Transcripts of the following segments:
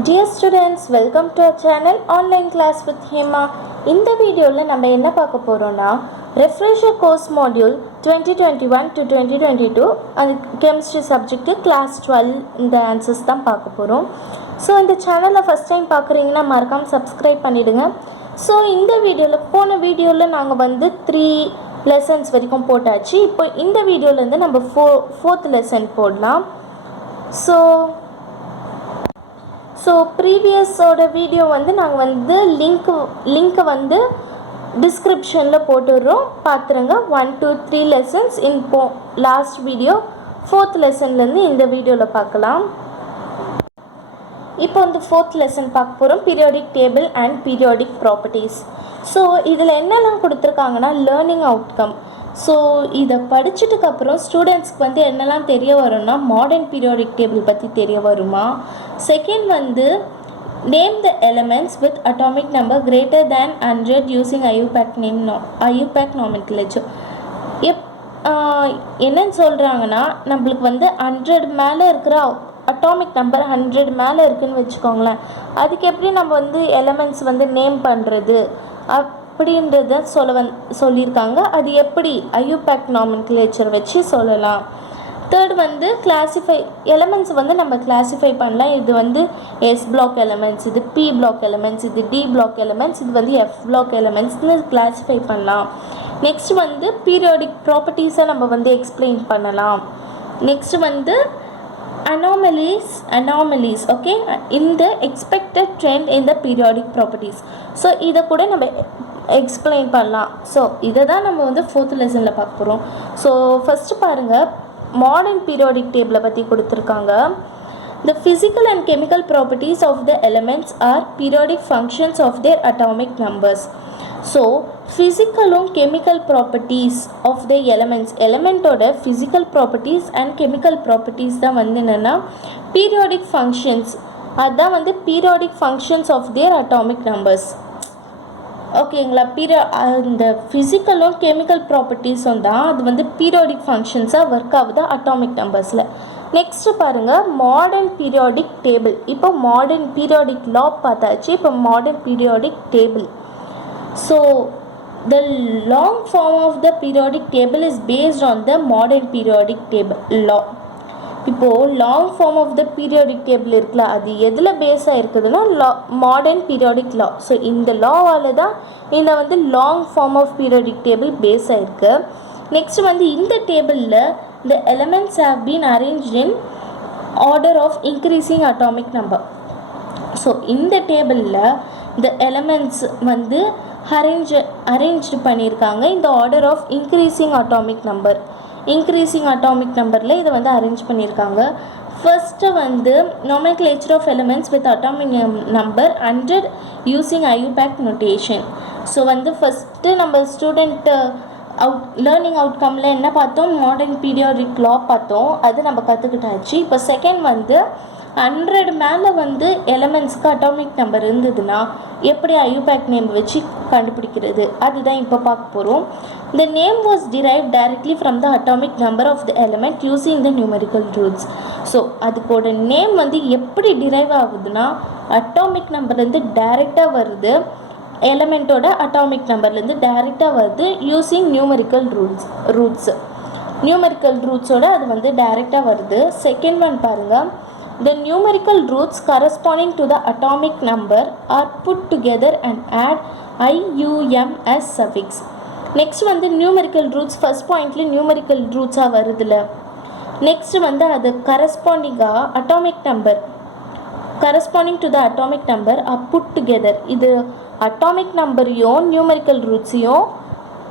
Dear students, welcome to our channel Online Class with Hema. இந்த வீடியோவில் நம்ம என்ன பார்க்க போகிறோம்னா Refresher Course Module 2021 to 2022 அந்த கெமிஸ்ட்ரி சப்ஜெக்ட் கிளாஸ் 12 இந்த ஆன்சர்ஸ் தான் பார்க்க போகிறோம். ஸோ இந்த சேனலை ஃபஸ்ட் டைம் பார்க்குறீங்கன்னா மறக்காமல் சப்ஸ்கிரைப் பண்ணிவிடுங்க. ஸோ இந்த வீடியோவில் போன வீடியோவில் நாங்கள் வந்து 3 லெசன்ஸ் வரைக்கும் போட்டாச்சு. இப்போ இந்த வீடியோலேருந்து நம்ம ஃபோர்த் லெசன் போடலாம். ஸோ ப்ரீவியஸோட வீடியோ வந்து நாங்கள் வந்து லிங்க்கை வந்து டிஸ்கிரிப்ஷனில் போட்டுடுறோம், பார்த்துருங்க. 1 to 3 lessons last video 4th லெசன்லேருந்து இந்த வீடியோவில் பார்க்கலாம். இப்போ வந்து 4th லெசன் பார்க்க போகிறோம், periodic table and periodic properties. So இதில் என்னெல்லாம் கொடுத்துருக்காங்கன்னா லேர்னிங் அவுட்கம். ஸோ இதை படிச்சுட்டுக்கப்புறம் ஸ்டூடெண்ட்ஸ்க்கு வந்து என்னெல்லாம் தெரிய வரும்னா மாடர்ன் பீரியாடிக் டேபிள் பற்றி தெரிய வருமா. செகண்ட் வந்து name the elements with atomic number greater than 100 using IUPAC nomenclature. என்னன்னு சொல்கிறாங்கன்னா நம்மளுக்கு வந்து 100 மேலே இருக்கிற அட்டாமிக் நம்பர் 100 மேலே இருக்குதுன்னு வச்சுக்கோங்களேன். அதுக்கு எப்படி நம்ம வந்து எலிமெண்ட்ஸ் வந்து நேம் பண்ணுறது அப்படின்றத சொல்லியிருக்காங்க. அது எப்படி ஐயூபேக் நாமென்க்ளேச்சர் வச்சு சொல்லலாம். தேர்ட் வந்து கிளாஸிஃபை எலிமெண்ட்ஸ் வந்து நம்ம கிளாஸிஃபை பண்ணலாம். இது வந்து எஸ் பிளாக் எலிமெண்ட்ஸ், இது பி பிளாக் எலிமெண்ட்ஸ், இது டி பிளாக் எலிமெண்ட்ஸ், இது வந்து எஃப் பிளாக் எலிமெண்ட்ஸ்னு கிளாஸிஃபை பண்ணலாம். நெக்ஸ்ட் வந்து பீரியாடிக் ப்ராப்பர்ட்டிஸை நம்ம வந்து எக்ஸ்பிளைன் பண்ணலாம். நெக்ஸ்ட் வந்து anomalies okay in the expected trend in the periodic properties. So இதை கூட நம்ம எக்ஸ்பிளைன் பண்ணலாம். ஸோ இதை தான் நம்ம வந்து 4th லெசனில் பார்க்க போகிறோம். ஸோ ஃபஸ்ட்டு பாருங்கள், மாடர்ன் பீரியாடிக் டேபிளை பற்றி கொடுத்துருக்காங்க. The physical and chemical properties of the elements are periodic functions of their atomic numbers. So ஃபிசிக்கலும் கெமிக்கல் ப்ராப்பர்ட்டிஸ் ஆஃப் த எலிமெண்ட்டோட physical properties and chemical properties தான் வந்து என்னென்னா பீரியாடிக் ஃபங்க்ஷன்ஸ். அதுதான் வந்து periodic functions of their atomic numbers. ஓகேங்களா. இந்த ஃபிசிக்கலும் கெமிக்கல் ப்ராப்பர்ட்டிஸும் தான் அது வந்து பீரியாடிக் ஃபங்க்ஷன்ஸாக ஒர்க் ஆகுது அட்டாமிக் நம்பர்ஸில். நெக்ஸ்ட்டு பாருங்கள், மாடர்ன் பீரியாடிக் டேபிள். இப்போ மாடர்ன் பீரியாடிக் லா பார்த்தாச்சு, இப்போ modern periodic table. So the long form of the periodic table is based on the modern periodic table law. இப்போது long form of the periodic table இருக்குல்ல, அது எதில் பேஸாக இருக்குதுன்னா modern periodic லா. So இந்த லாவால் தான் இந்த வந்து long form of periodic table base ஆகிருக்கு. நெக்ஸ்ட் வந்து இந்த டேபிளில் the elements have been arranged in order of increasing atomic number. So இந்த டேபிளில் இந்த எலிமெண்ட்ஸ் வந்து அரேஞ்ச்டு பண்ணியிருக்காங்க இந்த ஆர்டர் ஆஃப் இன்க்ரீசிங் அட்டாமிக் நம்பரில் இதை வந்து அரேஞ்ச் பண்ணியிருக்காங்க. ஃபர்ஸ்ட்டு வந்து nomenclature of elements with atomic number 100 using IUPAC notation. So வந்து ஃபஸ்ட்டு நம்ம லேர்னிங் அவுட்கமில் என்ன பார்த்தோம், மாடர்ன் பீரியாடிக் லா பார்த்தோம், அது நம்ம கற்றுக்கிட்டாச்சு. இப்போ செகண்ட் வந்து 100 மேலே வந்து எலிமெண்ட்ஸ்க்கு அட்டாமிக் நம்பர் இருந்ததுன்னா எப்படி ஐயூபேக் நேம் வச்சு கண்டுபிடிக்கிறது, அதுதான் இப்போ பார்க்க போகிறோம். The name was derived directly from the atomic number of the element using the numerical roots. So அதுக்கோட நேம் வந்து எப்படி டிரைவ் ஆகுதுன்னா அட்டாமிக் நம்பர்லேருந்து டைரெக்டாக வருது, எலிமெண்ட்டோட அட்டாமிக் நம்பர்லேருந்து டைரெக்டாக வருது யூஸிங் நியூமெரிக்கல் ரூட்ஸோட அது வந்து டைரெக்டாக வருது. செகண்ட் ஒன் பாருங்கள், the numerical roots corresponding to the atomic number are put together and add IUM as suffix. Next வந்து நியூமெரிக்கல் ரூட்ஸ் ஃபர்ஸ்ட் பாயிண்ட்ல நியூமெரிக்கல் ரூட்ஸாக வருதுல்ல. நெக்ஸ்ட் வந்து அது கரஸ்பாண்டிங்காக corresponding to the atomic number are put together. இது atomic நம்பரையும் நியூமெரிக்கல் ரூட்ஸையும்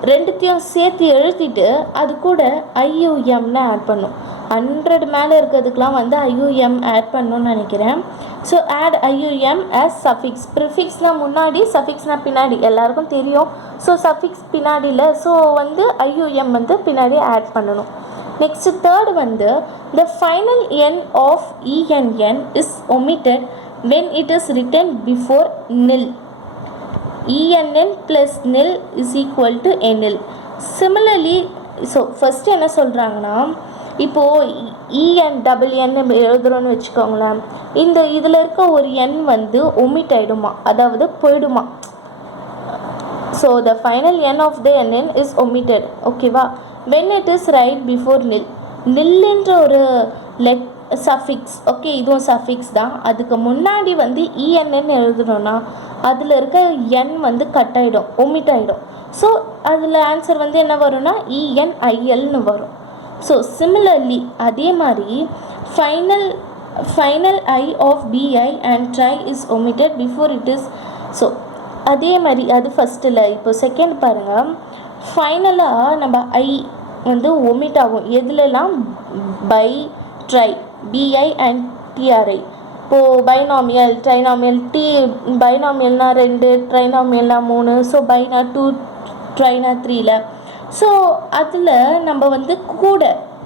ரெண்டுத்தையும் சேர்த்து எழுதிட்டு அது கூட ஐயூஎம்னு ஆட் பண்ணும். 100 மேலே இருக்கிறதுக்கெலாம் வந்து ஐயூஎம் ஆட் பண்ணணும்னு நினைக்கிறேன். So add IUM as suffix. ப்ரிஃபிக்ஸ்னால் முன்னாடி, சஃபிக்ஸ்னால் பின்னாடி, எல்லாருக்கும் தெரியும். ஸோ சஃபிக்ஸ் பின்னாடியில், ஸோ வந்து ஐயூஎம் வந்து பின்னாடி ஆட் பண்ணணும். நெக்ஸ்ட்டு தேர்ட் வந்து the final N of ENN is omitted when it is written before nil. ENN plus nil is equal to NL. Similarly, so first என்ன சொல்கிறாங்கன்னா இப்போது இஎன் டபுள் என் எழுதுகிறோன்னு வச்சுக்கோங்களேன். இதில் இருக்க ஒரு எண் வந்து ஒமிட் ஆகிடுமா, அதாவது போயிடுமா. So the final N of the N is omitted. ஓகேவா. When it is right before nil, நில்லுன்ற ஒரு சஃபிக்ஸ். ஓகே, இதுவும் சஃபிக்ஸ் தான். அதுக்கு முன்னாடி வந்து இஎன்னு எழுதுனோன்னா அதில் இருக்க என் வந்து கட் ஆகிடும், ஒமிட் ஆகிடும். ஸோ அதில் ஆன்சர் வந்து என்ன வரும்னா இஎன்ஐஎல்னு வரும். ஸோ சிமிலர்லி அதே மாதிரி final I of bi and tri is omitted before it is. So அதே மாதிரி அது ஃபஸ்ட்டில். இப்போ செகண்ட் பாருங்கள். ஃபைனலாக நம்ம ஐ வந்து ஒமிட் ஆகும் எதுலலாம், bi, tri, BI and TRI. இப்போது பைனாமியல், ட்ரைனாமியல், பைனாமியல்னா 2, ட்ரைனாமியல்னா 3, ஸோ பைனா 2, ட்ரைனா 3ல. ஸோ அதில் நம்ம வந்து கூட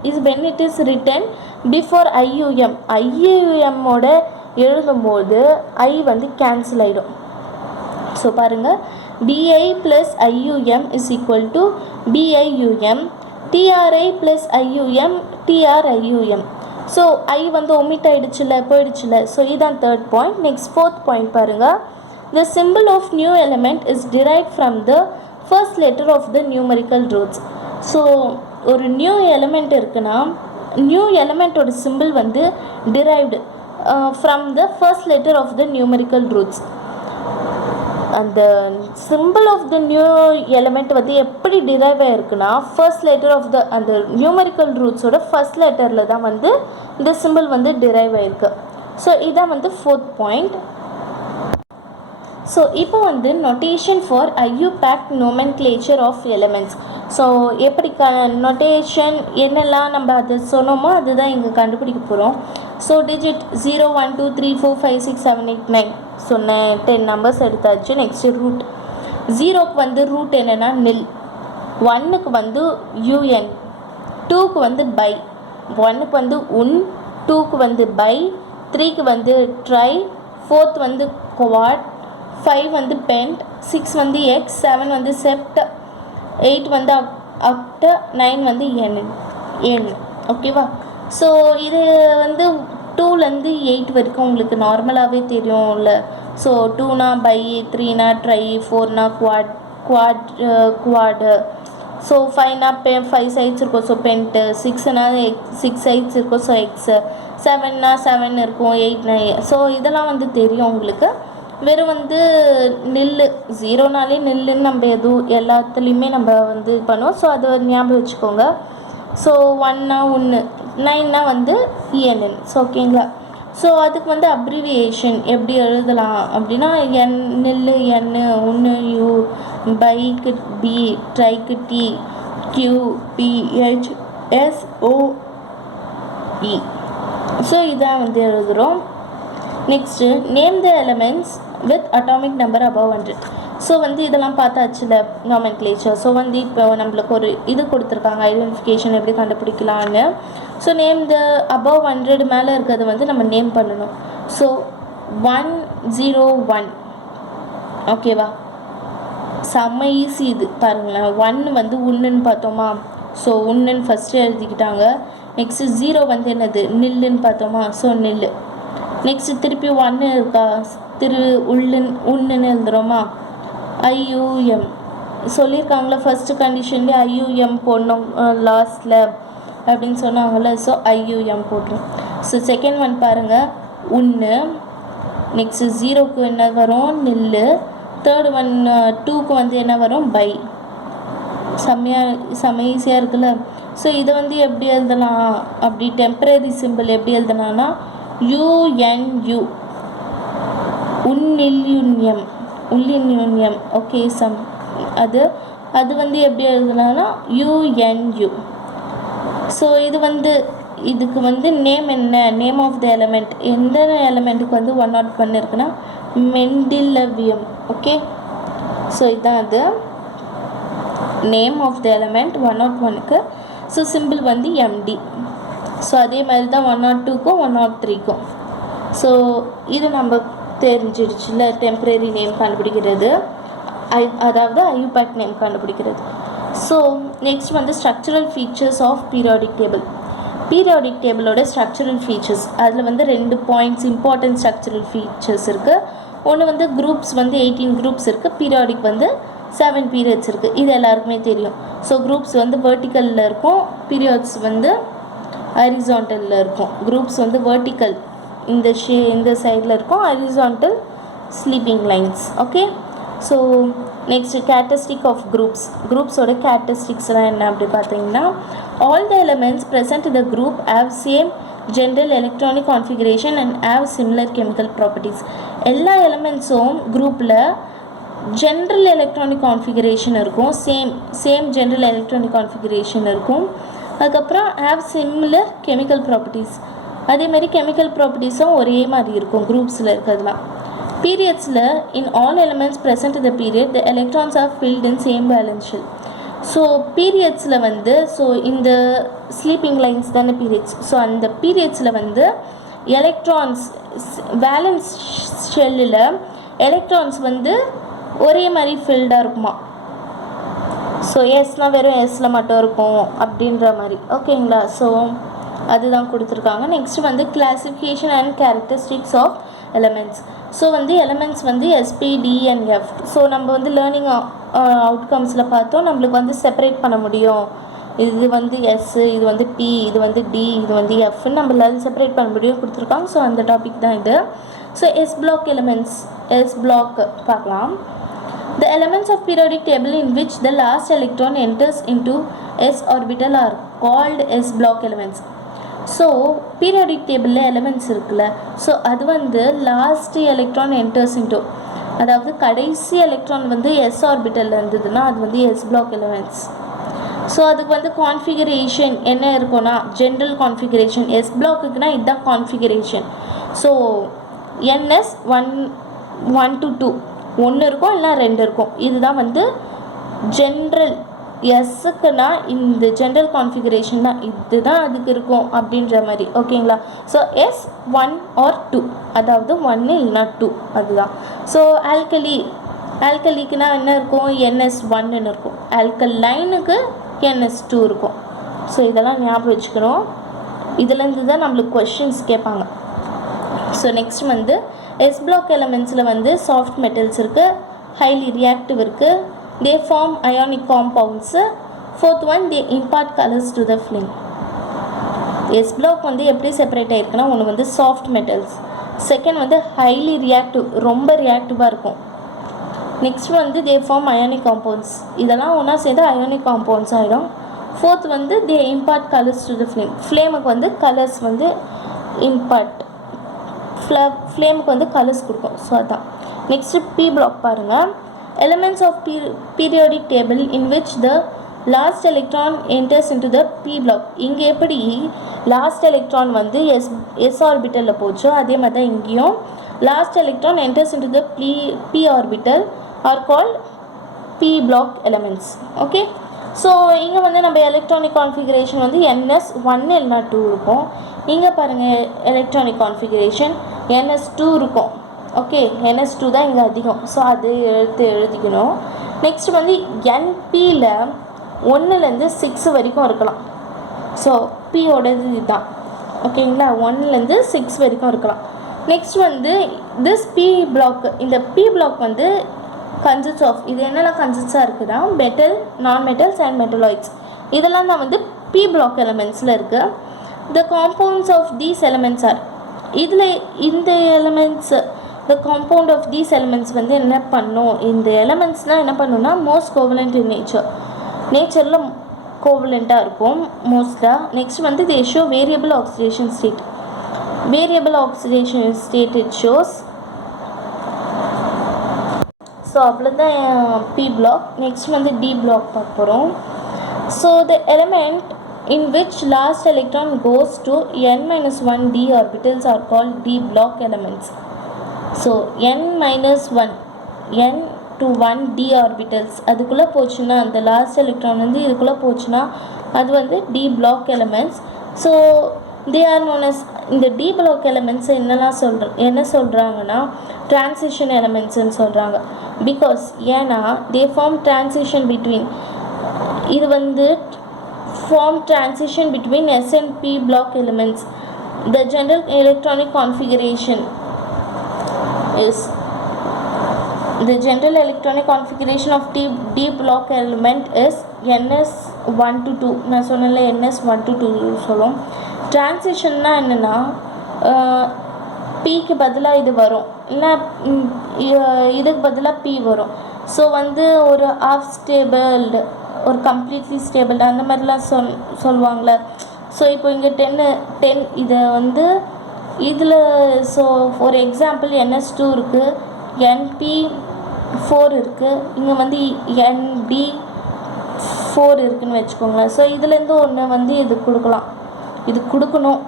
is when it is written before IUM, ஐயூஎம்மோட எழுதும்போது ஐ வந்து கேன்சல் ஆகிடும். ஸோ பாருங்கள், BI plus IUM is equal to BIUM, TRI plus IUM TRIUM. So I வந்து ஒமிட் ஆகிடுச்சுல, போயிடுச்சுல. ஸோ இதுதான் third point. Next fourth point பாருங்கள். The symbol of new element is derive from the first letter of the numerical roots. So ஒரு new element இருக்குன்னா new எலிமெண்ட்டோட symbol வந்து derived from the first letter of the numerical roots. அந்த symbol of the new element வந்து எப்படி derive ஆகிருக்குன்னா first letter of the அந்த numerical ரூட்ஸோட first லெட்டரில் தான் வந்து இந்த சிம்பிள் வந்து டிரைவ் ஆகிருக்கு. ஸோ இதான் வந்து ஃபோர்த் பாயிண்ட். ஸோ இப்போ வந்து நொட்டேஷன் ஃபார் ஐயூபேக்ட் நோமென்க்ளேச்சர் ஆஃப் எலிமெண்ட்ஸ். ஸோ எப்படி நொட்டேஷன் என்னெல்லாம் நம்ம அது சொன்னோமோ அதுதான் இங்கே கண்டுபிடிக்க போகிறோம். ஸோ டிஜிட் 0 1 2 3 4 5 6 7 8 9 சொன்னேன், 10 நம்பர்ஸ் எடுத்தாச்சு. Next root. 0க்கு வந்து ரூட் என்னென்னா நில், 1க்கு வந்து யூஎன், 2க்கு வந்து பை, 1க்கு வந்து உன், 2க்கு வந்து பை, 3க்கு வந்து ட்ரை, 4th வந்து குவாட், 5 வந்து பென்ட், 6 வந்து எக்ஸ், 7 வந்து செப்ட், 8 வந்து அக்ட், 9 வந்து என். ஓகேவா. ஸோ இது வந்து 2லேருந்து 8 வரைக்கும் உங்களுக்கு நார்மலாகவே தெரியும்ல. ஸோ 2னா பை, 3னா ட்ரை, 4னா குவாடு, ஸோ 5னா 5 சைட்ஸ் இருக்கும், ஸோ பென்ட்டு, 6னா 6 சைட்ஸ் இருக்கும், ஸோ எக்ஸு, 7னா 7 இருக்கும், 8னா. ஸோ இதெல்லாம் வந்து தெரியும் உங்களுக்கு. வெறும் வந்து நில்லு 0னாலே நில்லுன்னு நம்ம எல்லாத்துலேயுமே நம்ம வந்து பண்ணுவோம். ஸோ அதை ஞாபகம் வச்சுக்கோங்க. ஸோ 1னா 1, 9னா வந்து இஎன்என். ஸோ ஓகேங்களா. ஸோ அதுக்கு வந்து அப்ரிவியேஷன் எப்படி எழுதலாம் அப்படின்னா என் நில்லு என், ஒன்று யூ, பைக்கு பி, ட்ரைக்கு T, Q P H S O E. So இதான் வந்து எழுதுகிறோம். Next name the elements with atomic number above 100. So வந்து இதெல்லாம் பார்த்தாச்சுல நாமென்க்ளேச்சர். ஸோ வந்து இப்போ நம்மளுக்கு ஒரு இது கொடுத்துருக்காங்க, ஐடென்டிஃபிகேஷன் எப்படி கண்டுபிடிக்கலான்னு. ஸோ நேம் த above 100 மேலே இருக்கிறத வந்து நம்ம நேம் பண்ணணும். ஸோ 101 ஓகேவா. செம்ம ஈஸி இது பாருங்களேன். 1 வந்து உன்னுன்னு பார்த்தோமா, ஸோ உன்னுன்னு ஃபஸ்ட்டு எழுதிக்கிட்டாங்க. நெக்ஸ்ட்டு 0 வந்து என்னது நில்லுன்னு பார்த்தோமா, ஸோ நில்லு. நெக்ஸ்ட்டு திருப்பி 1 இருக்கா, உன்னுன்னு எழுதுகிறோமா, ஐயூஎம் சொல்லியிருக்காங்களே ஃபஸ்ட்டு கண்டிஷன்லேயே ஐயூஎம் போடணும் லாஸ்ட்டில் அப்படின்னு சொன்னாங்கள்ல. ஸோ ஐயூஎம் போட்டுரும். ஸோ செகண்ட் ஒன் பாருங்கள் உன்னு. நெக்ஸ்ட்டு 0க்கு என்ன வரும் நில்லு. தேர்ட் ஒன் 2க்கு வந்து என்ன வரும் பை. செம்ம ஈஸியாக இருக்குல்ல. ஸோ இதை வந்து எப்படி எழுதலாம் அப்படி டெம்பரரி சிம்பிள் எப்படி எழுதலாம்னா யூஎன்யூ உள்ளின்யூன்யம். ஓகே அது வந்து எப்படி எழுதலாம்னா யூஎன்யூ. ஸோ இது வந்து இதுக்கு வந்து நேம் என்ன, நேம் ஆஃப் த எலிமெண்ட், எந்த எலிமெண்ட்டுக்கு வந்து 101 இருக்குன்னா மெண்டிலவியம். ஓகே. ஸோ இதுதான் அது நேம் ஆஃப் த எலிமெண்ட் 101க்கு. ஸோ சிம்பிள் வந்து எம்டி. ஸோ அதே மாதிரி தான் 102க்கும் 103க்கும். ஸோ இது நம்ம தெரிஞ்சிடுச்சுல டெம்பரரி நேம் கண்டுபிடிக்கிறது, அதாவது ஐயூபேக்ட் நேம் கண்டுபிடிக்கிறது. ஸோ நெக்ஸ்ட் வந்து structural features of periodic table. Periodic டேபிளோட ஸ்ட்ரக்சரல் ஃபீச்சர்ஸ், அதில் வந்து 2 பாயிண்ட்ஸ் இம்பார்ட்டன்ட் ஸ்ட்ரக்சரல் ஃபீச்சர்ஸ் இருக்குது. ஒன்று வந்து குரூப்ஸ் வந்து 18 குரூப்ஸ் இருக்குது, பீரியாடிக் வந்து 7 பீரியட்ஸ் இருக்குது. இது எல்லாருக்குமே தெரியும். ஸோ குரூப்ஸ் வந்து வெர்டிக்கலில் இருக்கும், பீரியட்ஸ் வந்து ஹரிசாண்டலில் இருக்கும். குரூப்ஸ் வந்து வெர்டிக்கல் இந்த சைடில் இருக்கும், horizontal sleeping lines. Okay, so next characteristic of குரூப்ஸோட கேரக்டரிஸ்டிக்ஸ்லாம் என்ன அப்படி பார்த்தீங்கன்னா, ஆல் த எலிமெண்ட்ஸ் ப்ரெசென்ட் இந்த group have same general electronic configuration and have similar chemical properties. எல்லா எலிமெண்ட்ஸும் குரூப்பில் ஜென்ரல் எலக்ட்ரானிக் கான்ஃபிகரேஷன் இருக்கும், சேம் ஜென்ரல் எலக்ட்ரானிக் கான்ஃபிகரேஷன் இருக்கும். அதுக்கப்புறம் ஹேவ் சிமிலர் கெமிக்கல் ப்ராப்பர்ட்டிஸ், அதேமாதிரி கெமிக்கல் ப்ராப்பர்ட்டிஸும் ஒரே மாதிரி இருக்கும் குரூப்ஸில் இருக்கிறதுலாம். பீரியட்ஸில் in all elements present the period the electrons are filled in same valence shell. So பீரியட்ஸில் வந்து இந்த ஸ்லீப்பிங் லைன்ஸ் தானே பீரியட்ஸ். ஸோ அந்த பீரியட்ஸில் வந்து எலக்ட்ரான்ஸ் வேலன்ஸ் ஷெல்லில் எலக்ட்ரான்ஸ் வந்து ஒரே மாதிரி ஃபில்டாக இருக்குமா. ஸோ எஸ்னால் வெறும் எஸ்ஸில் மட்டும் இருக்கும் அப்படின்ற மாதிரி. ஓகேங்களா, ஸோ அதுதான் கொடுத்துருக்காங்க. நெக்ஸ்ட் வந்து classification and characteristics of elements. So வந்து எலிமெண்ட்ஸ் வந்து S P, D and F. So நம்ம வந்து லேர்னிங் அவுட்கம்ஸில் பார்த்தோம், நம்மளுக்கு வந்து செப்பரேட் பண்ண முடியும். இது வந்து எஸ், இது வந்து பி, இது வந்து டி, இது வந்து எஃப்னு நம்மளால செப்பரேட் பண்ண முடியும் கொடுத்துருக்காங்க. ஸோ அந்த டாபிக் தான் இது. So S block elements, S block பார்க்கலாம். The elements of periodic table in which the last electron enters into s orbital are called s block elements. So periodic டேபிளில் எலிமெண்ட்ஸ் இருக்குல்ல, so அது வந்து last electron enters into, அதாவது கடைசி electron வந்து S ஆர்பிட்டலில் இருந்ததுன்னா அது வந்து எஸ் பிளாக் எலிமெண்ட்ஸ். ஸோ அதுக்கு வந்து கான்ஃபிகரேஷன் என்ன இருக்கும்னா ஜென்ரல் கான்ஃபிகரேஷன். எஸ் பிளாக்குக்குனா இதுதான் கான்ஃபிகரேஷன். ஸோ என்எஸ் 1 to 2 ஒன்று இருக்கும், இல்லைனா 2 இருக்கும். இதுதான் வந்து ஜென்ரல். எஸ்ஸுக்குன்னா இந்த ஜென்ரல் கான்ஃபிகரேஷன் தான், இதுதான் அதுக்கு இருக்கும் அப்படின்ற மாதிரி. ஓகேங்களா, ஸோ எஸ் 1 or 2, அதாவது 1 இல்லைனா 2, அதுதான். ஸோ ஆல்கலிக்குனா என்ன இருக்கும், என்எஸ் 1ன்னு இருக்கும். ஆல்கலைனுக்கு என்எஸ் 2 இருக்கும். ஸோ இதெல்லாம் ஞாபகம் வச்சுக்கணும். இதுலேருந்து தான் நம்மளுக்கு கொஷின்ஸ் கேட்பாங்க. ஸோ நெக்ஸ்ட் வந்து எஸ் பிளாக் எலிமெண்ட்ஸில் வந்து சாஃப்ட் மெட்டல்ஸ் இருக்குது, ஹைலி ரியாக்டிவ் இருக்குது, they form ionic compounds. Fourth one they impart colours to the flame. S block வந்து எப்படி செப்பரேட் ஆகிருக்குன்னா, ஒன்று வந்து சாஃப்ட் மெட்டல்ஸ், செகண்ட் வந்து ஹைலி ரியாக்டிவ், ரொம்ப ரியாக்டிவாக இருக்கும். நெக்ஸ்ட் வந்து தே ஃபார்ம் அயானிக் காம்பவுண்ட்ஸ், இதெல்லாம் ஒன்றா சேர்ந்து அயானிக் காம்பவுண்ட்ஸ் ஆகிடும். ஃபோர்த் வந்து they impart colours to the flame, ஃப்ளேமுக்கு வந்து கலர்ஸ் வந்து இம்பார்ட், ஃப்ளேமுக்கு வந்து கலர்ஸ் கொடுக்கும். ஸோ அதான். நெக்ஸ்ட்டு பி பிளாக் பாருங்கள். Elements of periodic table in which the last electron enters into the P block. இங்கே எப்படி லாஸ்ட் எலக்ட்ரான் வந்து எஸ் ஆர்பிட்டலில் போச்சோ அதே மாதிரி தான் இங்கேயும் last electron enters into the P orbital are called P block elements. Okay, so இங்கே வந்து நம்ம எலக்ட்ரானிக் கான்ஃபிகரேஷன் வந்து என்எஸ் 1 இல்லைனா 2 இருக்கும். இங்கே பாருங்கள் எலக்ட்ரானிக் கான்ஃபிகரேஷன் என்எஸ் 2 இருக்கும். ஓகே, என்எஸ் 2 தான் இங்கே அதிகம். ஸோ அது எழுதிக்கணும். நெக்ஸ்ட் வந்து என்பியில் 1லேருந்து 6 வரைக்கும் இருக்கலாம். ஸோ பியோடது இதுதான். ஓகேங்களா, 1லேருந்து 6 வரைக்கும் இருக்கலாம். நெக்ஸ்ட் வந்து திஸ் பி பிளாக், இந்த பி பிளாக் வந்து கன்சிஸ்ட் ஆஃப், இது என்னெல்லாம் கன்சிஸ்டாக இருக்குதா, மெட்டல், நான் மெட்டல்ஸ் அண்ட் மெட்டலாய்ட்ஸ். இதெல்லாம் தான் வந்து பி பிளாக் எலிமெண்ட்ஸில் இருக்குது. The compounds of these elements are, இதில் இந்த elements, the compound of these elements வந்து என்ன பண்ணும், இந்த எலிமெண்ட்ஸ்னால் என்ன பண்ணுன்னா மோஸ்ட் கோவலண்ட் இன் நேச்சரில் கோவலண்ட்டாக இருக்கும் மோஸ்ட்டாக. நெக்ஸ்ட் வந்து they show variable oxidation state. Variable oxidation state it shows. So அவ்வளோதான் பி பிளாக். நெக்ஸ்ட் வந்து டி பிளாக் பார்க்க போகிறோம். So the element in which last electron goes to n-1 d orbitals are called d block elements. So n-1 n to 1 d orbitals அதுக்குள்ளே போச்சுன்னா, அந்த last electron வந்து இதுக்குள்ளே போச்சுன்னா அது வந்து d block elements. So they are known as, இந்த d block elements என்ன சொல்கிறாங்கன்னா transition elementsன்னு சொல்கிறாங்க. பிகாஸ் ஏன்னா they form transition between, இது வந்து form transition between S and P block elements. The general electronic configuration is the general electronic configuration of D block element is NS1 to 2. நான் சொன்னல NS1 to 2 சொல்லும். Transitionனா என்னன்னா Pக்கு பதிலாக இது வரும், இல்லை இதுக்கு பதிலாக P வரும். ஸோ வந்து ஒரு ஆஃப் ஸ்டேபிள்டு, ஒரு கம்ப்ளீட்லி ஸ்டேபிள்டு அந்த மாதிரிலாம் சொல்லுவாங்களே. ஸோ இப்போ இங்கே 10 இதை வந்து இதில் ஸோ ஒரு எக்ஸாம்பிள் NS2 இருக்குது, NP4 இருக்குது, இங்கே வந்து NB4 இருக்குதுன்னு வச்சுக்கோங்களேன். ஸோ இதுலேருந்து ஒன்று வந்து இது கொடுக்கணும்,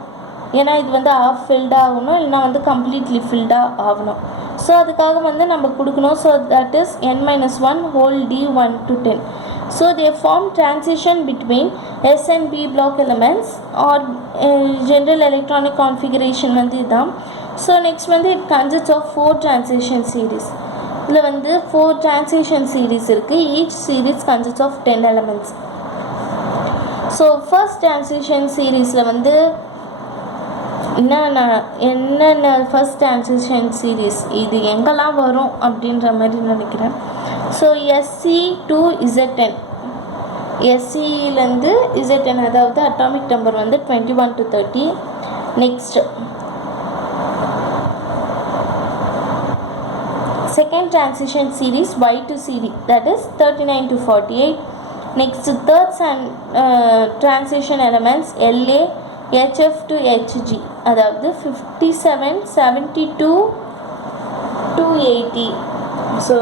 ஏன்னா இது வந்து ஆஃப் ஃபில்டாக ஆகணும், இல்லைனா வந்து கம்ப்ளீட்லி ஃபில்டாக ஆகணும். ஸோ அதுக்காக வந்து நம்ம கொடுக்கணும். So that is n-1 whole D1 to 10. So they form transition between S and P block elements or general electronic configuration வந்து இதுதான். ஸோ நெக்ஸ்ட் வந்து it consists of 4 transition series. இதில் வந்து 4 transition series இருக்குது. each series consists of 10 elements. So first transition seriesல வந்து என்னென்ன first transition series இது எங்கெல்லாம் வரும் அப்படின்ற மாதிரி நினைக்கிறேன். So SC to Z10, SCலேருந்து Z10, அதாவது அட்டாமிக் நம்பர் வந்து 21 to 30. Next second transition series Y to CD, that is 39 to 48. Next third transition elements LA HF to HG, அதாவது 57, 72 to 80. ஸோ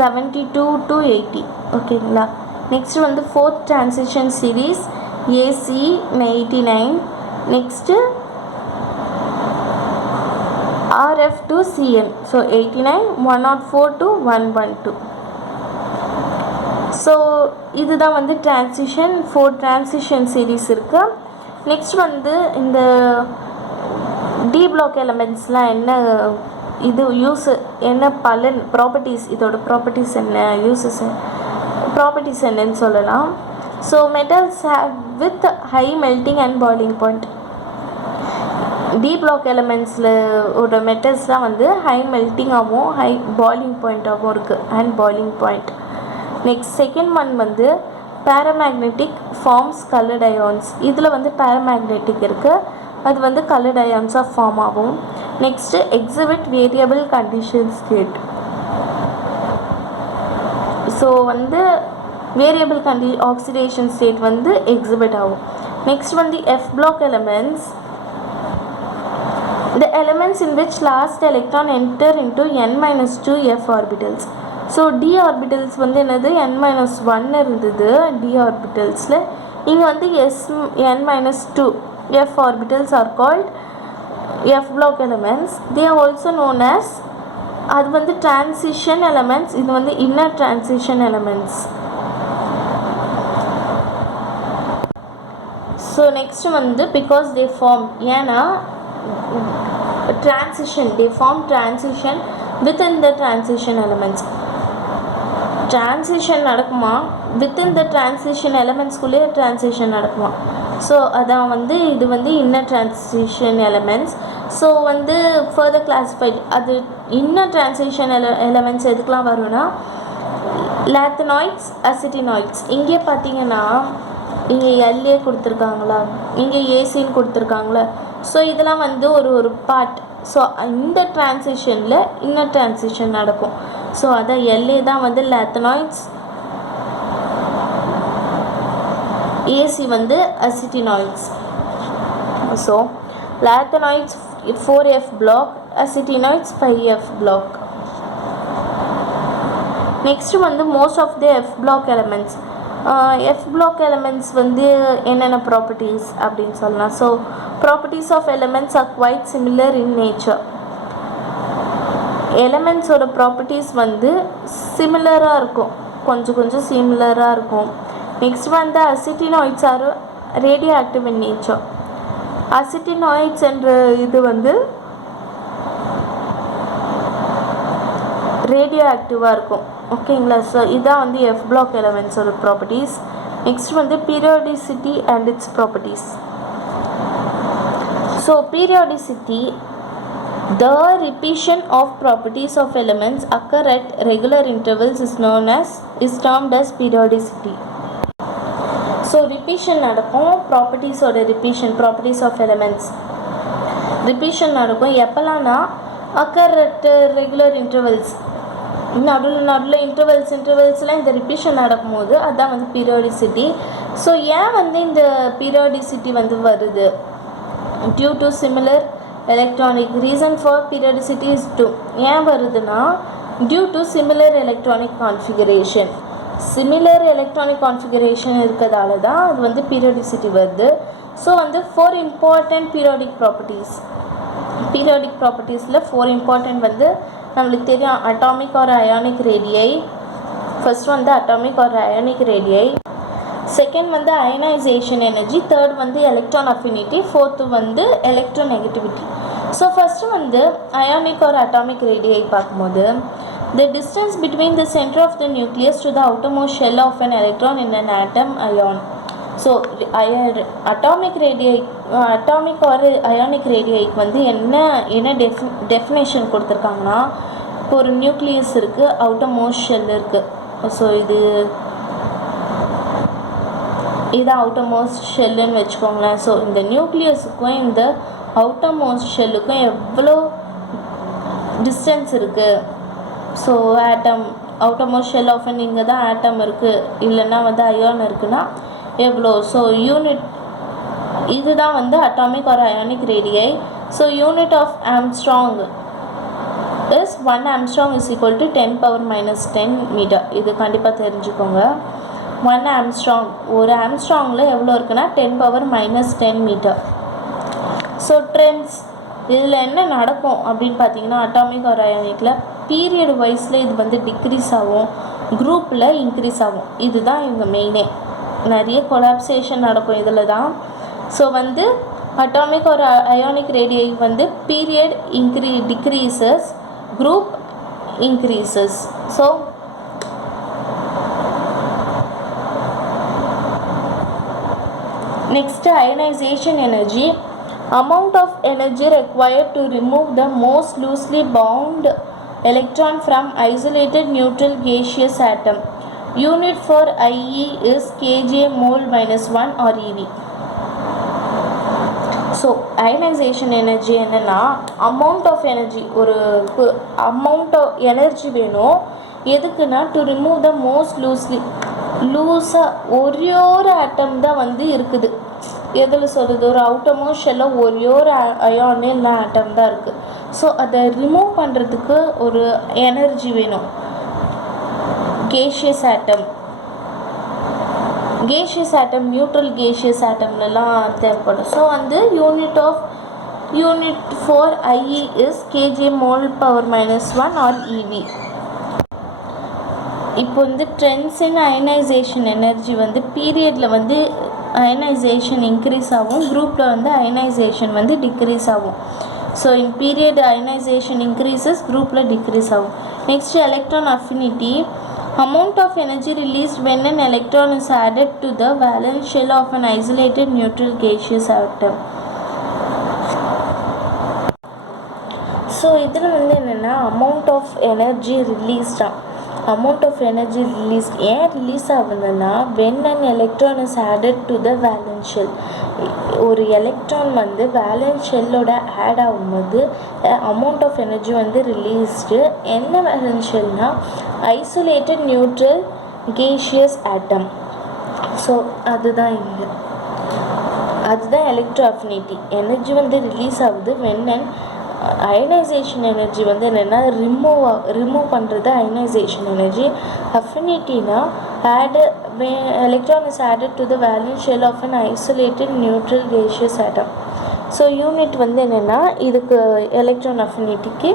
72 to 80 ஓகேங்களா. நெக்ஸ்ட் வந்து fourth transition series AC 89. Next RF to CN, so 89, 104 to 112. So இதுதான் வந்து transition. 4 transition series இருக்குது. Next வந்து இந்த D black எலமெண்ட்ஸ்லாம் என்ன இது யூஸு, என்ன பலன், ப்ராப்பர்ட்டிஸ், இதோட ப்ராப்பர்ட்டிஸ் என்ன, யூஸஸ் ப்ராப்பர்ட்டிஸ் என்னன்னு சொல்லலாம். So metals have with high melting and boiling point. D block எலமெண்ட்ஸில் ஒரு மெட்டல்ஸ்லாம் வந்து ஹை மெல்ட்டிங்காகவும் ஹை பாய்லிங் பாயிண்ட்டாகவும் இருக்குது, and boiling point. Next second one வந்து பேராமேக்னெட்டிக் ஃபார்ம்ஸ் கலர்ட் அயான்ஸ். இதில் வந்து பேராமேக்னெட்டிக் இருக்குது, அது வந்து கலர்ட் அயான்ஸாக ஃபார்ம் ஆகும். Next exhibit variable condition state. So வந்து வேரியபிள் ஆக்சிடேஷன் ஸ்டேட் வந்து எக்ஸிபிட் ஆகும். நெக்ஸ்ட் வந்து F block elements, the elements in which last electron enter into n-2 f orbitals. So D orbitals வந்து என்னது, n-1 இருந்தது D ஆர்பிட்டல்ஸில். இங்கே வந்து n-2 f orbitals are called f block elements. they are also known as, அது வந்து transition elements, இது வந்து inner transition elements. So next வந்து because they form, ஏன்னா transition, they form transition within the transition elements. transition நடக்குமா, within the transition elementsக்குள்ளே transition நடக்குமா. So அதான் வந்து இது வந்து inner transition elements. ஸோ வந்து further classified, அது inner transition elements எதுக்கெலாம் வரும்னா லாத்தனாய்ட்ஸ், அசிட்டினாய்ட்ஸ். இங்கே பார்த்தீங்கன்னா இங்கே LA கொடுத்துருக்காங்களா, இங்கே ஏசின்னு கொடுத்துருக்காங்களா. ஸோ இதெல்லாம் வந்து ஒரு பார்ட். ஸோ இந்த டிரான்சிஷனில் இன்னர் டிரான்சிஷன் நடக்கும். ஸோ அதான் LA தான் வந்து லாத்தனாய்ட்ஸ், ஏசி வந்து actinoids. So lanthanoids 4F block, actinoids 5F block. Next வந்து most of the F block elements, F block elements வந்து என்னென்ன ப்ராப்பர்ட்டிஸ் அப்படின்னு சொல்லலாம். So properties of elements are quite similar in nature. எலமெண்ட்ஸோட properties வந்து சிமிலராக இருக்கும், கொஞ்சம் சிமிலராக இருக்கும். நெக்ஸ்ட் வந்து actinoids are radioactive in nature. Actinoids என்ற இது வந்து ரேடியோ ஆக்டிவாக இருக்கும், ஓகேங்களா. ஸோ இதான் வந்து எஃப் பிளாக் எலமெண்ட்ஸோட ப்ராப்பர்ட்டிஸ். நெக்ஸ்ட் வந்து periodicity and it's properties. So periodicity, the repetition of properties of elements occur at regular intervals is termed as periodicity. So repetition நடக்கும், ப்ராப்பர்ட்டிஸோட repetition, properties of elements repetition நடக்கும் எப்போலாம்னா occur at regular intervals, நடுவில் இன்டர்வல்ஸ்லாம் இந்த ரிப்பீஷன் நடக்கும்போது அதுதான் வந்து பீரியாடிசிட்டி. ஸோ ஏன் வந்து இந்த பீரியாடிசிட்டி வந்து வருது? Due to similar electronic, reason for periodicity is 2. ஏன் வருதுன்னா due to similar electronic configuration, similar electronic configuration இருக்கிறதால தான் அது வந்து பீரியாடிசிட்டி வருது. ஸோ வந்து 4 இம்பார்ட்டண்ட் பீரியாடிக் ப்ராப்பர்ட்டிஸில் 4 இம்பார்ட்டண்ட் வந்து நம்மளுக்கு தெரியும். அட்டாமிக் ஆர் அயானிக் ரேடியை, ஃபர்ஸ்ட் வந்து அட்டாமிக் ஆர் அயானிக் ரேடியை, செகண்ட் வந்து அயனைசேஷன் எனர்ஜி, தேர்ட் வந்து எலக்ட்ரான் அஃபினிட்டி, ஃபோர்த்து வந்து எலக்ட்ரோநெகட்டிவிட்டி. ஸோ ஃபஸ்ட்டு வந்து அயானிக் ஆர் அட்டாமிக் ரேடியை பார்க்கும்போது, the distance between the center of the nucleus to the outermost shell of an electron in an atom ion. So atomic or ionic ரேடியைக்கு வந்து என்ன definition கொடுத்துருக்காங்கன்னா, இப்போ ஒரு nucleus இருக்குது, outer most shell இருக்குது. So இது அவுட்டர் மோஸ்ட் ஷெல்லுன்னு வச்சுக்கோங்களேன். ஸோ இந்த நியூக்ளியஸுக்கும் இந்த அவுட்டர் மோஸ்ட் ஷெல்லுக்கும் எவ்வளோ டிஸ்டன்ஸ் இருக்குது? So atom, outer most shell of இங்கே தான் ஆட்டம் இருக்குது, இல்லைன்னா வந்து அயான் இருக்குன்னா எவ்வளோ? ஸோ யூனிட், இதுதான் வந்து அட்டாமிக் ஆர் அயானிக் ரேடியை. So unit of angstrom is 1 angstrom is equal to 10⁻⁻10 metre. இது கண்டிப்பாக தெரிஞ்சுக்கோங்க. 1 ஆம்ஸ்ட்ராங், ஒரு ஆம்ஸ்ட்ராங்கில் எவ்வளோ இருக்குன்னா 10⁻⁻10 மீட்டர். ஸோ ட்ரெண்ட்ஸ், இதில் என்ன நடக்கும் அப்படின்னு பார்த்தீங்கன்னா, அட்டாமிக் ஆர் அயானிக்கில் பீரியட் வைஸில் இது வந்து டிக்ரீஸ் ஆகும், குரூப்பில் இன்க்ரீஸ் ஆகும். இதுதான் இவங்க மெயினே. நிறைய கொலாப்சேஷன் நடக்கும் இதில் தான். ஸோ வந்து அட்டாமிக் ஆர் அயானிக் ரேடியை வந்து period decreases, group increases. So next, ionization energy, amount of energy required to remove the most loosely bound electron from isolated neutral gaseous atom. Unit for IE is kJ mole -1 or eV. So ionisation energy என்னென்னா, amount of energy, ஒரு amount of energy வேணும். எதுக்குன்னா to remove the most லூஸாக ஒரே ஒரு ஆட்டம் தான் வந்து இருக்குது. எதில் சொல்கிறது? ஒரு அவுட்டர் மோஸ்ட் ஷெல்லில் ஒரே ஒரு அயானு இல்லை ஆட்டம் தான் இருக்குது. ஸோ அதை ரிமூவ் பண்ணுறதுக்கு ஒரு எனர்ஜி வேணும். கேஷியஸ் ஆட்டம், நியூட்ரல் கேஷியஸ் ஆட்டம்லலாம் தேவைப்படும். ஸோ வந்து unit for IE is KJ mole power -1 or eV. இப்போ வந்து ட்ரெண்ட்ஸ் இன் அயனைசேஷன் எனர்ஜி வந்து பீரியடில் வந்து அயனைசேஷன் இன்க்ரீஸ் ஆகும், குரூப்பில் வந்து அயனைசேஷன் வந்து டிக்ரீஸ் ஆகும். So in period ionisation increases, குரூப்பில் டிக்ரீஸ் ஆகும். Next electron affinity, amount of energy released when an electron is added to the valence shell of an isolated neutral gaseous atom. So இதில் வந்து என்னென்னா amount of energy ரிலீஸ்டாக, ஏன் release ஆகுதுன்னா when an electron is added to the valence shell, ஒரு electron வந்து valence ஷெல்லோட add ஆகும்போது amount of energy வந்து ரிலீஸ்டு. என்ன வேலன்ஸ் ஷெல்னா isolated neutral gaseous atom. So அதுதான் எலக்ட்ரோ அஃபினிட்டி. எனர்ஜி வந்து ரிலீஸ் ஆகுது வென் அயனைசேஷன் எனர்ஜி வந்து என்னென்னா ரிமூவ் பண்ணுறது அயனைசேஷன் எனர்ஜி. அஃபினிட்டினா electron is added to the valence shell of an isolated neutral gaseous atom. So unit வந்து என்னென்னா, இதுக்கு எலக்ட்ரான் அஃபினிட்டிக்கு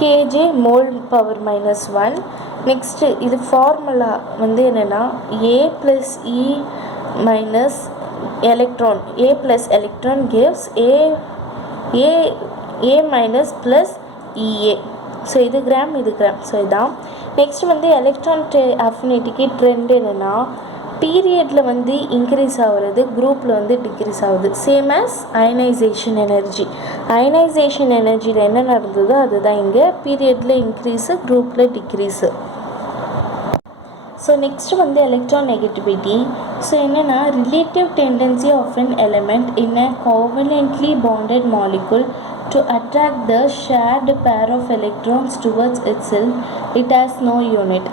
கேஜே மோல் பவர் -1. நெக்ஸ்ட்டு இது ஃபார்முலா வந்து என்னென்னா A + E minus electron, A plus electron gives A minus plus EA. So இது கிராம். So இதான். நெக்ஸ்ட் வந்து எலக்ட்ரான் அஃபினிட்டிக்கு ட்ரெண்ட் என்னென்னா பீரியடில் வந்து இன்க்ரீஸ் ஆகிறது, குரூப்பில் வந்து டிக்ரீஸ் ஆகுது. Same as ionisation energy. Ionisation எனர்ஜியில் என்ன நடந்ததோ அதுதான் இங்கே பீரியடில் இன்க்ரீஸு, குரூப்பில் டிக்ரீஸு. ஸோ நெக்ஸ்ட் வந்து எலக்ட்ரான் நெகட்டிவிட்டி. ஸோ என்னென்னா relative tendency of an element in a covalently bonded molecule to attract the shared pair of electrons towards itself. It has no unit.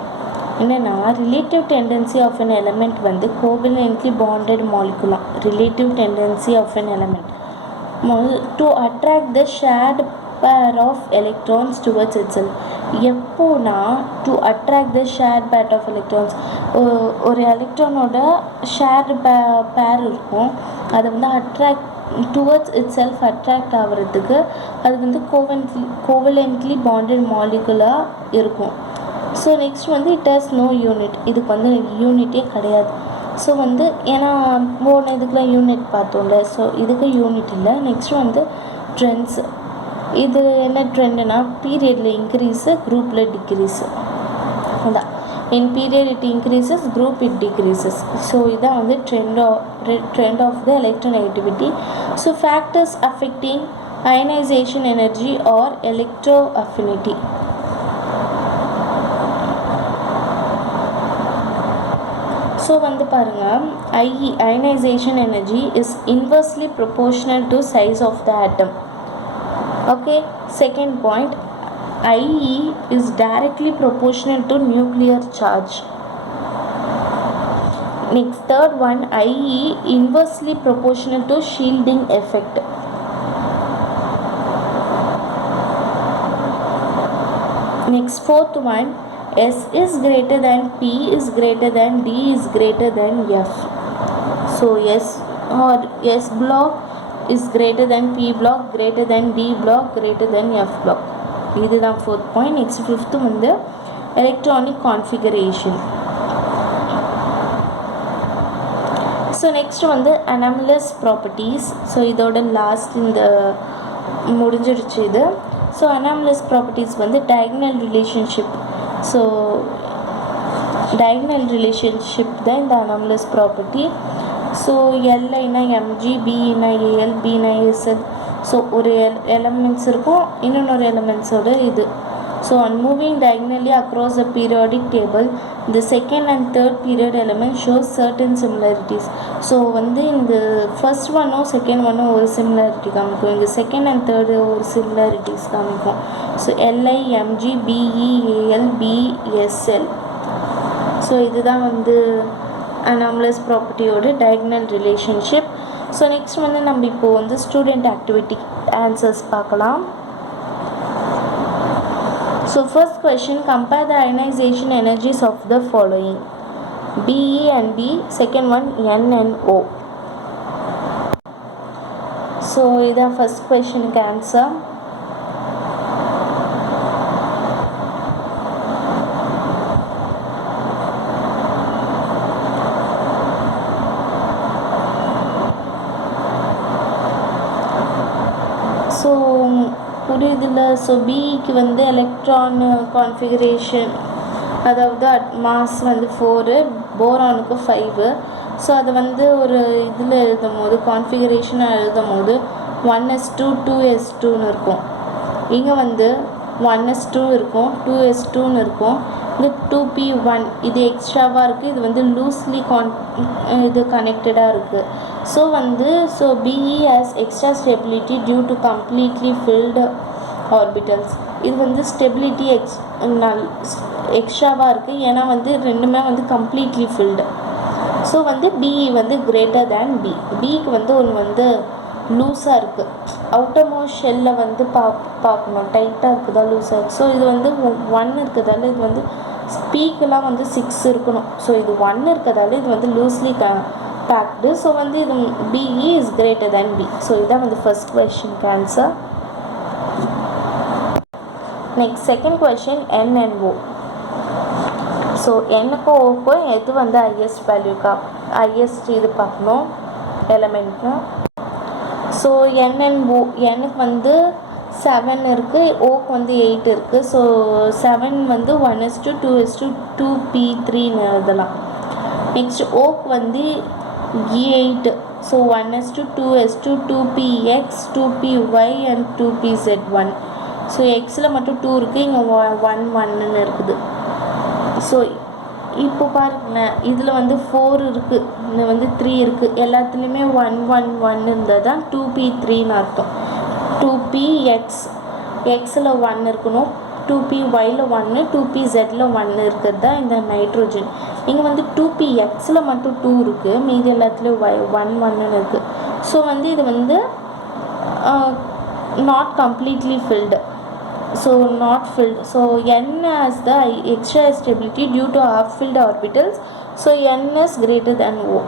என்னென்னா relative tendency of an element வந்து covalently bonded மாலிகுலாம். Relative tendency of an element to attract the shared pair of electrons towards itself. எப்போனா to attract the shared pair of electrons, ஒரு எலக்ட்ரானோட shared பேர் இருக்கும், அதை வந்து அட்ராக்ட் டுவர்ட்ஸ் itself அட்ராக்ட் ஆகிறதுக்கு அது வந்து கோவலன்ட்லி பாண்டட் மாலிகுலாக இருக்கும். ஸோ நெக்ஸ்ட் வந்து இட் ஹாஸ் நோ யூனிட். இதுக்கு வந்து யூனிட்டே கிடையாது. ஸோ வந்து ஏன்னா போன இதுக்கெலாம் யூனிட் பார்த்தோம்ல, ஸோ இதுக்கு யூனிட் இல்லை. நெக்ஸ்ட் வந்து ட்ரெண்ட்ஸ். இது என்ன ட்ரெண்டுனா பீரியடில் இன்க்ரீஸு, குரூப்பில் டிக்ரீஸு. அதான் in period it increases, group it decreases. So இதான் வந்து trend of the electronegativity. So factors affecting ionisation energy are electro affinity. So வந்து பாருங்கள், ionisation energy is inversely proportional to size of the atom. Okay. Second point, IE is directly proportional to nuclear charge. Next third one, IE inversely proportional to shielding effect. Next fourth one, S is greater than P is greater than D is greater than F. So S or S block is greater than P block, greater than D block, greater than F block. இதுதான் fourth point. Next fifth வந்து electronic configuration. So next வந்து anomalous properties. So இதோட last இந்த முடிஞ்சிடுச்சு இது. So anomalous properties வந்து diagonal relationship. So diagonal relationship தான் இந்த anomalous property. ஸோ L-னா mg, B-னா al, B-னா sl. ஸோ ஒரு எலமெண்ட்ஸ் இருக்கும், இன்னொரு எலமெண்ட்ஸோட இது. So on moving diagonally across the periodic table, the second and third period element shows certain similarities. So வந்து இந்த ஃபர்ஸ்ட் ஒன்னும் செகண்ட் ஒன்னும் ஒரு சிமிலாரிட்டி காமிக்கும், இந்த செகண்ட் அண்ட் தேர்டு ஒரு சிமிலாரிட்டிஸ் காமிக்கும். So Li, Mg, Be, Al, Bsl. So இதுதான் வந்து anomalous ப்ராப்பர்ட்டியோட diagonal relationship. ஸோ நெக்ஸ்ட் வந்து நம்ம இப்போது வந்து ஸ்டூடெண்ட் ஆக்டிவிட்டி ஆன்சர்ஸ் பார்க்கலாம். So first question, compare the ionization energies of the following. Be and B, second one N and O. So இதான் first கொஷனுக்கு ஆன்சர். ஸோ புரியுதில்ல. ஸோ பிக்கு வந்து எலக்ட்ரான் கான்ஃபிகரேஷன், அதாவது மாஸ் வந்து 4, போரானுக்கு 5. ஸோ அதை வந்து ஒரு இதில் எழுதும் போது கான்ஃபிகரேஷனாக எழுதும் போது 1s2 2s2ன்னு இருக்கும். இங்கே வந்து 1s2 இருக்கும், 2s2ன்னு இருக்கும். இங்கே 2p1 இது எக்ஸ்ட்ராவாக இருக்குது, இது வந்து லூஸ்லி இது கனெக்டடாக இருக்குது. ஸோ வந்து BE has extra stability due to completely filled orbitals. இது வந்து ஸ்டெபிலிட்டி எக்ஸ்ட்ராவாக இருக்குது, ஏன்னா வந்து ரெண்டுமே வந்து கம்ப்ளீட்லி ஃபில்டு. ஸோ வந்து BE வந்து கிரேட்டர் தேன் B. பிக்கு வந்து ஒன்று வந்து லூஸாக இருக்குது, அவுட்டர் மோஸ்ட் ஷெல்லில் வந்து பார்க்கணும் டைட்டாக இருக்குதா லூஸாக இருக்குது. ஸோ இது வந்து 1 இருக்கிறதால இது வந்து ஸ்பீக்கெலாம் வந்து 6 இருக்கணும். ஸோ இது 1 இருக்கிறதால இது வந்து லூஸ்லி பேக்டு. ஸோ வந்து இது BE is greater than B. So இதுதான் வந்து ஃபர்ஸ்ட் கொஸ்டினுக்கு answer. Next second question N and O. So Nக்கும் Oக்கும் எது வந்து ஹையஸ்ட் வேல்யூக்கா, ஹையஸ்ட் இது பார்க்கணும் எலமெண்ட்க்கு. ஸோ N and O, Nக்கு வந்து 7 இருக்குது, Oக்கு வந்து 8 இருக்குது. ஸோ 7 வந்து 1s2 2s2 2p3ன்னு எழுதலாம். நெக்ஸ்ட் ஓக் வந்து E8, so 1s2 2px 2py and 2pz1. So எக்ஸில் மட்டும் 2 இருக்குது, இங்கே 1 இருக்குது. ஸோ இப்போ பாருங்களேன், இதில் வந்து 4 இருக்குது, இங்கே வந்து 3 இருக்குது. எல்லாத்துலேயுமே 1 இருந்தால் தான் 2p3ன்னு அர்த்தம். 2px எக்ஸில் 1 இருக்கணும், 2pyயில் 1, 2pzயில் 1 இருக்கிறது தான் இந்த நைட்ரோஜன். இங்கே வந்து 2pxயில் மட்டும் 2 இருக்குது, மீதி எல்லாத்துலேயும் 1 இருக்குது. ஸோ வந்து இது வந்து not completely filled. So not filled. So n has the extra stability due to half filled orbitals. So n is greater than O.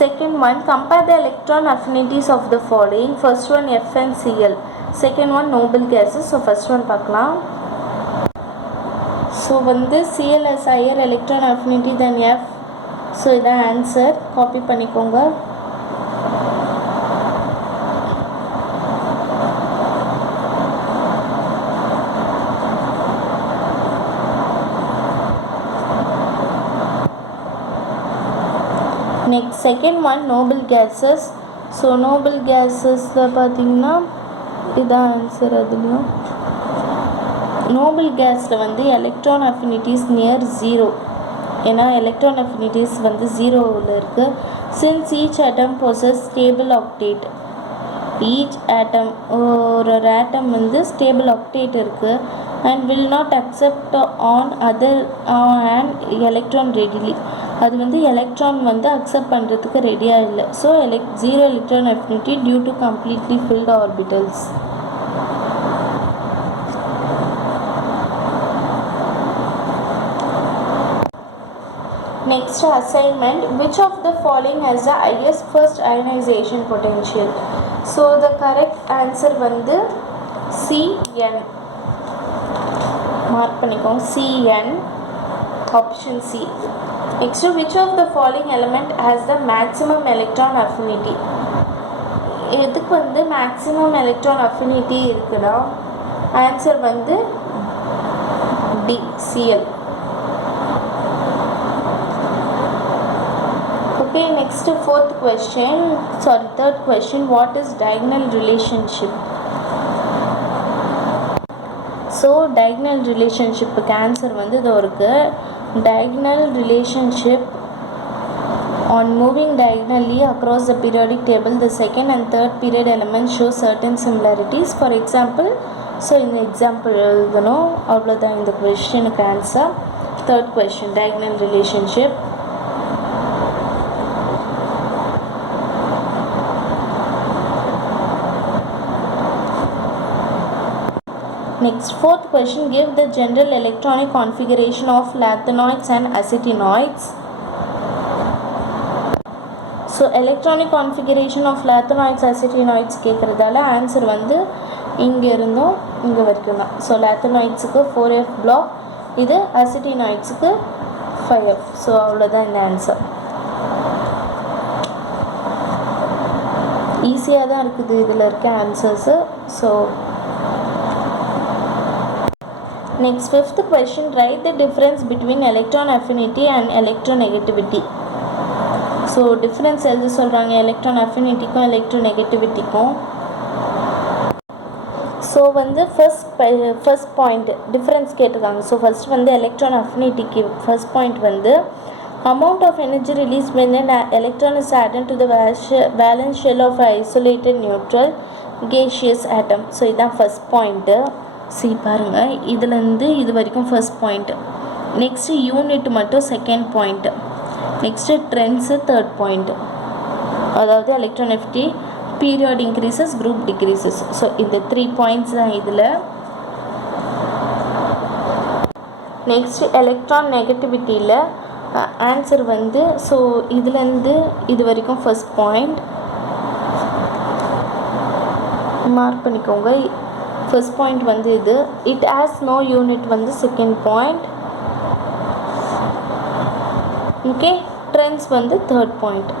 Second one, compare the electron affinities of the following. First one F and Cl. Second one noble gases. So first one பார்க்கலாம். So வந்து Cl has higher electron affinity than F. So இதான் answer. Copy பண்ணிக்கோங்க. Next second one noble gases. So noble gases பார்த்தீங்கன்னா இதான் answer. அதுலேயும் noble gasல வந்து electron affinities near 0, ஏன்னா electron affinities வந்து 0வில் இருக்குது. Since each atom possesses stable octet, each atom ஒரு atom வந்து stable octet இருக்குது and will not accept on other an electron readily. அது வந்து எலக்ட்ரான் வந்து அக்செப்ட் பண்ணுறதுக்கு ரெடியாக இல்லை. So zero electron affinity due to completely filled orbitals. Next assignment, which of the following has the highest first ionization potential? So the correct answer வந்து Cn. Mark பண்ணிக்கோங்க, Cn, option C. Next, which of the following element has the maximum electron affinity? எதுக்கு வந்து maximum electron affinity இருக்குன்னா answer வந்து D, Cl. Okay, next third question, what is diagonal relationship? So diagonal relationship answer வந்து இதோ இருக்குது. Diagonal relationship, on moving diagonally across the periodic table, the second and third period elements show certain similarities. For example, so in the example எழுதணும், அவ்வளோதான் இந்த கொஸ்டினுக்கு answer. Third question, diagonal relationship. Next, fourth question, give the general electronic configuration of lanthanoids and acetinoids. So electronic configuration of lanthanoids acetinoids கேட்குறதால answer வந்து இங்கே இருந்தோம் இங்கே வரைக்கும் தான். ஸோ lanthanoidsக்கு 4f block, இது acetinoidsக்கு 5f. ஸோ அவ்வளோதான் இந்த ஆன்சர். ஈஸியாக தான் இருக்குது இதில் இருக்க answers. So next, fifth question, write the difference between electron affinity and electronegativity. So difference எழுத சொல்கிறாங்க எலக்ட்ரான் அஃபினிட்டிக்கும் எலக்ட்ரோநெகட்டிவிட்டிக்கும். ஸோ வந்து ஃபர்ஸ்ட் பாயிண்ட் டிஃப்ரென்ஸ் கேட்டிருக்காங்க. ஸோ ஃபர்ஸ்ட் வந்து எலக்ட்ரான் அஃபினிட்டிக்கு ஃபர்ஸ்ட் பாயிண்ட் வந்து amount of energy released when an electron is added to the valence shell of an isolated neutral gaseous atom. So இதுதான் first point. See பாருங்கள், இதுலேருந்து இது வரைக்கும் first point. Next unit மட்டும் second point. Next trends third point. அதாவது எலக்ட்ரானிட்டி period increases, group decreases. So இந்த 3 points தான் இதில். நெக்ஸ்ட் எலக்ட்ரான் நெகட்டிவிட்டியில் ஆன்சர் வந்து ஸோ இதுலேருந்து இது வரைக்கும் ஃபர்ஸ்ட் பாயிண்ட் மார்க் பண்ணிக்கோங்க. ஃபர்ஸ்ட் பாயிண்ட் வந்து இது. இட் ஹேஸ் நோ யூனிட் வந்து செகண்ட் பாயிண்ட். ஓகே, ட்ரெண்ட்ஸ் வந்து தேர்ட் பாயிண்ட்.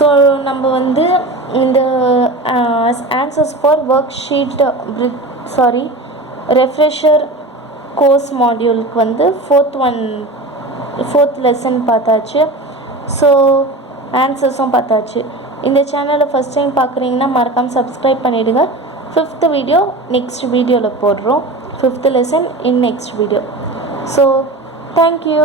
ஸோ நம்ம வந்து இந்த answers for worksheet refresher course மாடியூலுக்கு வந்து ஃபோர்த் லெசன் பார்த்தாச்சு. ஸோ ஆன்சர்ஸும் பார்த்தாச்சு. இந்த சேனலை ஃபஸ்ட் டைம் பார்க்குறீங்கன்னா மறக்காமல் சப்ஸ்கிரைப் பண்ணிவிடுங்க. 5th வீடியோ நெக்ஸ்ட் வீடியோவில் போடுறோம். 5th lesson in next video. So thank you.